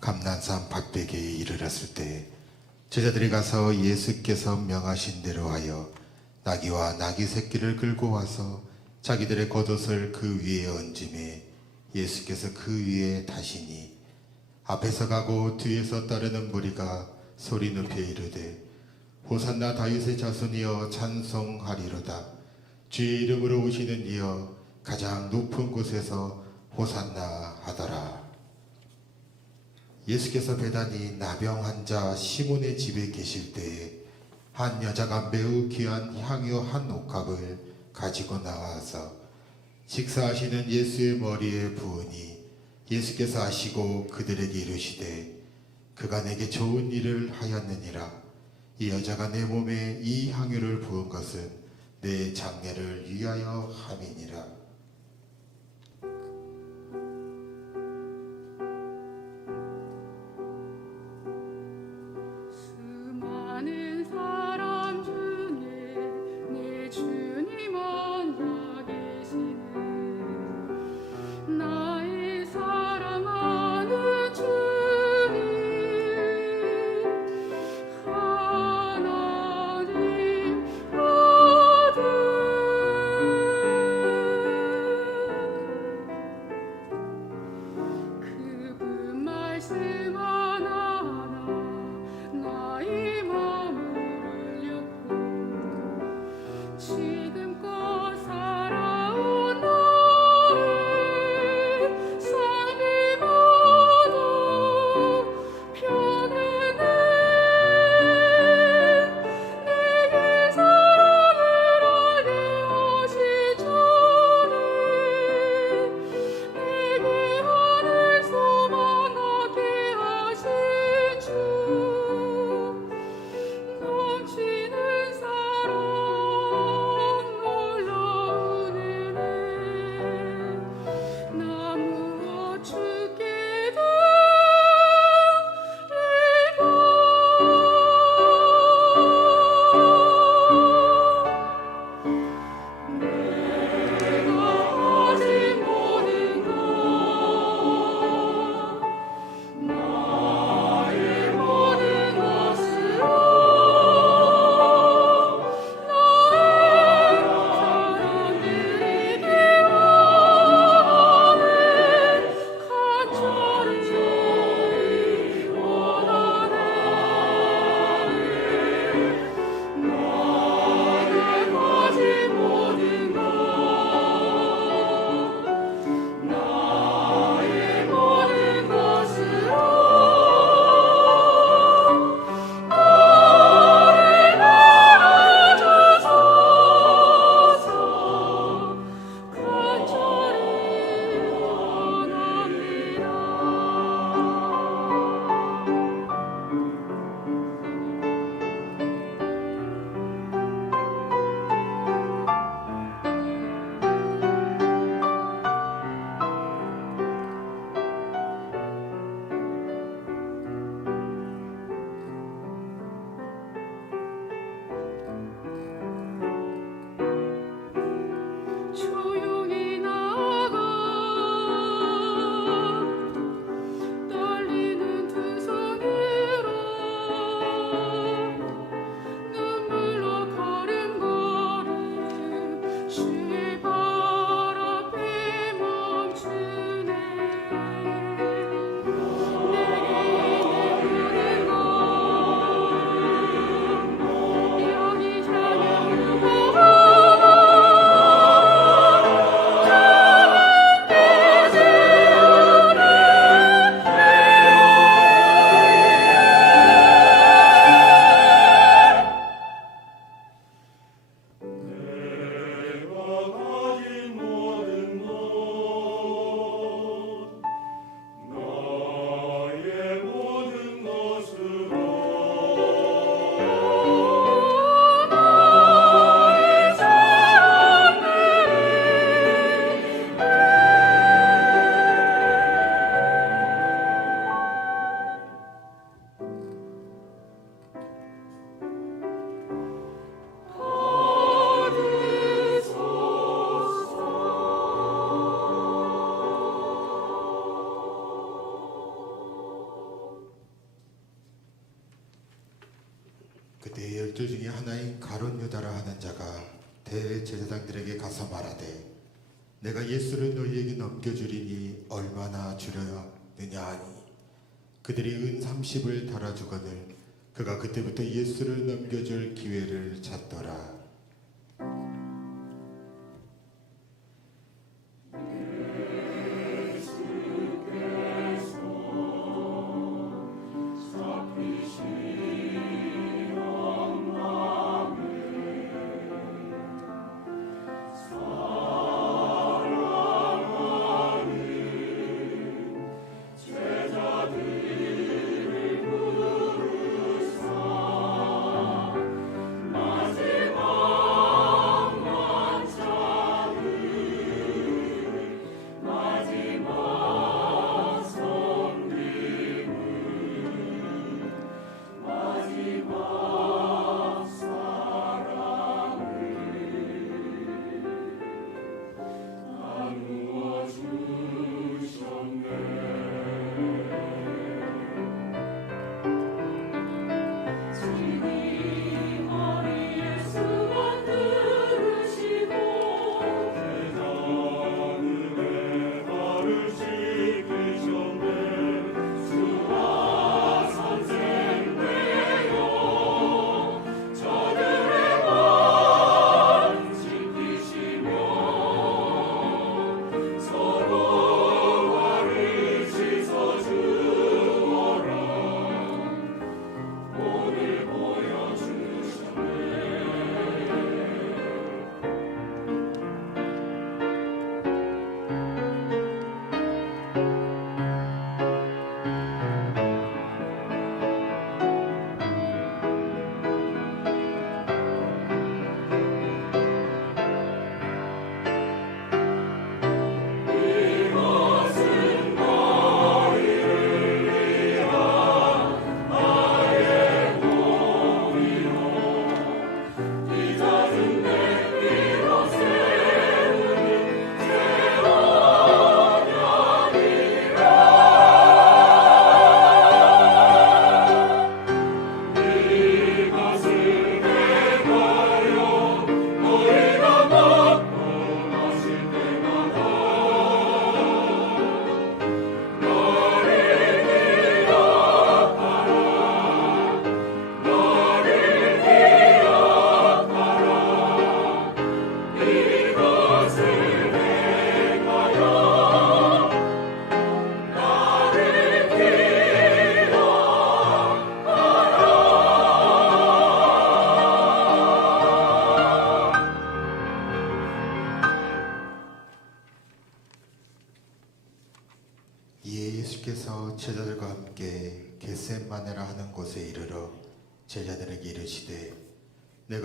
감난산 밭베개에 이르렀을 때 제자들이 가서 예수께서 명하신 대로 하여 나귀와 나귀 새끼를 끌고 와서 자기들의 겉옷을 그 위에 얹음에 예수께서 그 위에 타시니 앞에서 가고 뒤에서 따르는 무리가 소리 높여 이르되 호산나 다윗의 자손이여 찬송하리로다. 주의 이름으로 오시는 이여 가장 높은 곳에서 호산나 예수께서 배단이 나병 환자 시몬의 집에 계실 때에 한 여자가 매우 귀한 향유 한 옥합을 가지고 나와서 식사하시는 예수의 머리에 부으니 예수께서 아시고 그들에게 이르시되 그가 내게 좋은 일을 하였느니라. 이 여자가 내 몸에 이 향유를 부은 것은 내 장례를 위하여 함이니라 去。 그때 열두 중에 하나인 가론 유다라 하는 자가 대제사장들에게 가서 말하되 내가 예수를 너희에게 넘겨주리니 얼마나 주려느냐 하니. 그들이 은 30을 달아주거늘 그가 그때부터 예수를 넘겨줄 기회를 찾더라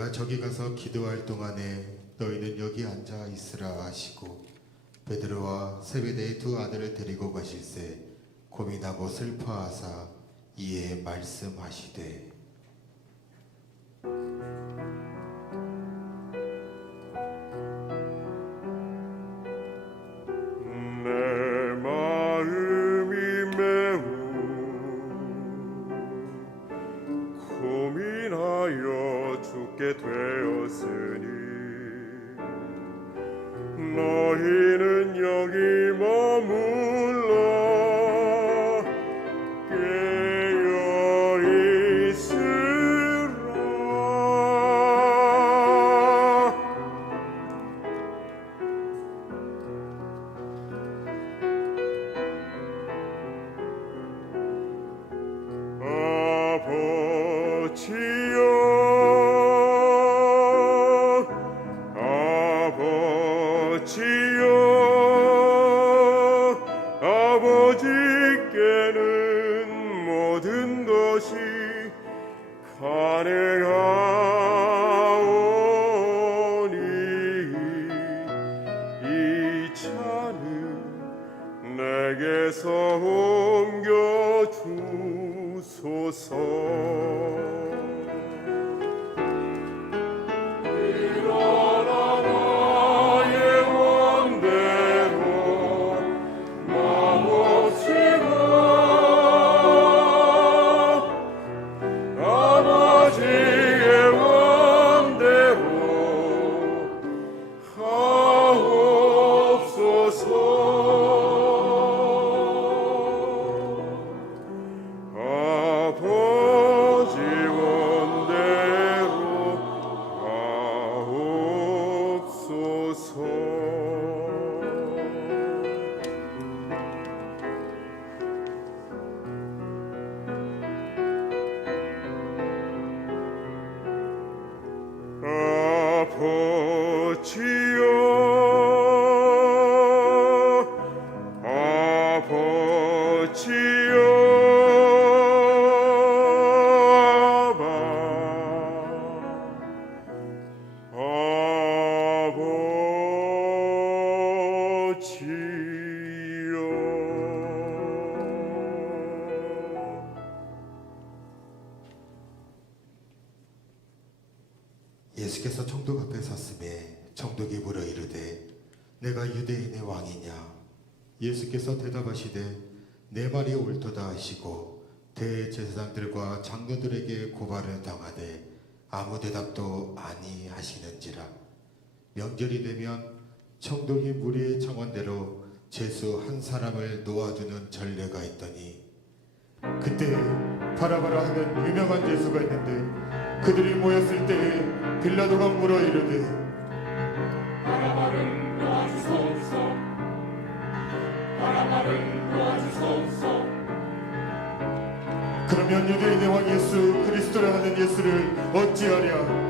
내가 저기 가서 기도할 동안에 너희는 여기 앉아 있으라 하시고 베드로와 세베대의 두 아들을 데리고 가실새 고민하고 슬퍼하사 이에 말씀하시되 너희는 여기 아버지께는 모든 것이 가능하오니 이 차는 내게서 옮겨 주소서 주 내가 유대인의 왕이냐? 예수께서 대답하시되 내 말이 옳도다 하시고 대제사장들과 장로들에게 고발을 당하되 아무 대답도 아니 하시는지라. 명절이 되면 총독이 무리의 청원대로 제수 한 사람을 놓아주는 전례가 있더니 그때 바라바라 하는 유명한 제수가 있는데 그들이 모였을 때에 빌라도가 물어 이르되 그러면 유대인의 왕 예수 그리스도라 하는 예수를 어찌하랴